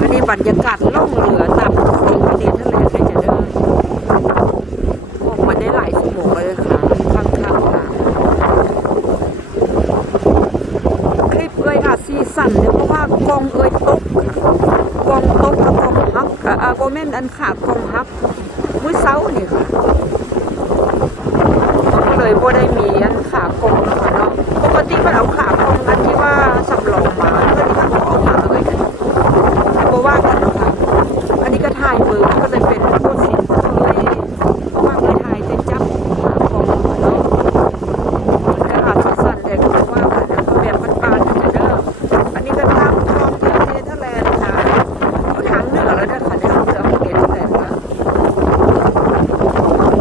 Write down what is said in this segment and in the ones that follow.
อันนี้บรรยากาศล่องเรือตามโขงทะเลทะเลเลยจะเดินออกมาได้หลายชั่วโมงเลยค่ะข้างข้างทางคลิปเอ้ยค่ะซีสั่นเนี่ยเพราะว่ากองเอยตกกองตกแล้วกองฮักเอ่อเออโบแม่นอันขาดกองฮักมื้อเช้านี่ค่ะก็เลยบ่ได้มีอันขากองนะคะเนาะปกติมันเอาขากงอันที่ว่าสำรองมาแล้วก็ที่มันเอามาเลยนะบ่ว่ากันเนาะค่ะอันนี้ก็ถ่ายมือก็เลยเป็นผู้สินเลยเพราะว่าเคยถ่ายจะจับขากงเนาะก็อาจจะสั่นแต่ก็บ่ว่ากันนะก็แบบบ้านๆนะจ๊ะเด้ออันนี้ก็ตามคลองเทเนเธอร์แลนด์ค่ะเอาทางเหนือแล้วนะคะเนี่ยเรือเทเนเธอร์แลนด์ค่ะ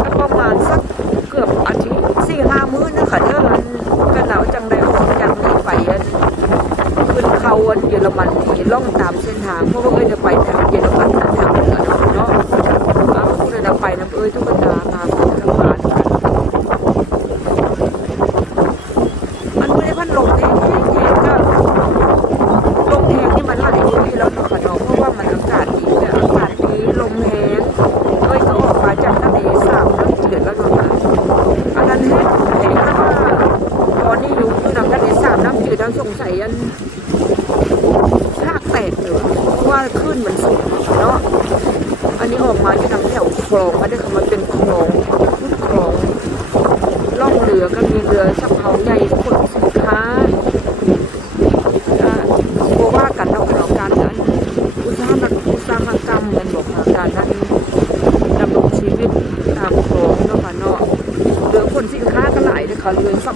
ก็ประมาณสักเกือบอาทิตย์สี่ห้ามื้อนะคะเด้อกันหนาวจังได้ออกจากนี้ไปอันขึ้นเขาอันเยอรมันที่ล่องตามเส้นทางเพราะว่าเอ้ยจะไปทางเยอรมันทางทางเหนือเนาะเอาพูดเลยนะไปน้ำเอ้ยทุกคนตามาพูดทางบ้านมันไม่ได้พัดลมแห้งแห้งก็ลมแห้งนี่มันหลายที่แล้วเนาะค่ะเนาะเพราะว่ามันอากาศดีเนี่ยอากาศดีลมแห้งเอ้ยก็ออกมาจากทะเลสาบน้ำจืดแล้วเนอะอันนั้นแห้งแห้งแล้วว่าตอนนี้อยู่คือน้ำทะเลสาบน้ำจืดเราสงสัยอัน ภาคแตกอยู่เพราะว่าขึ้นมันสูงเนาะอันนี้ออกมาที่น้ำแถวคลองไม่ได้คำว่าเป็นคลองขึ้นคลองล่องเรือก็มีเรือสำเภาใหญ่ขนสินค้าโบว่ากันเนาะกันเนาะการนั้นอุตสาหกรรมอุตสาหกรรมกันบอกค่ะการนั้น ดำรงชีวิตตามคลองเนาะค่ะเนาะเรือขนสินค้าก็หลาย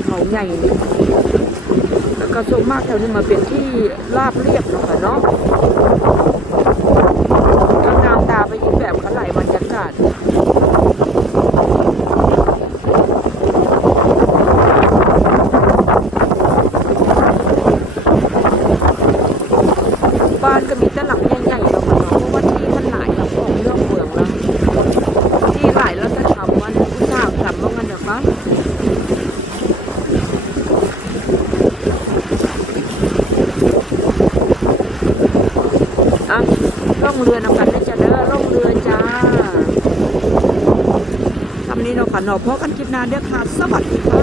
เลยค่ะเรือสับเหาใหญ่แล้วก็ส่วนมากแถวนี้มาเป็นที่ราบเรียบเนาะคะเนาะก็งามตาไปอีกแบบค่ะหลายบรรยากาศบ้านก็มีแต่หลังใหญ่ๆเนาะค่ะเนาะเพราะว่าที่มันหลายหลังของเรื่องเมืองแล้วที่หลายแล้วจะทำวันผู้สาวทำว่างันเหรอคะอะ ร่องเรือนำกันเลยจ้าเด้อร่องเรือจ้าคำนี้เราขับหนอพอกันคลิปหน้าเด้อค่ะ สวัสดีค่ะ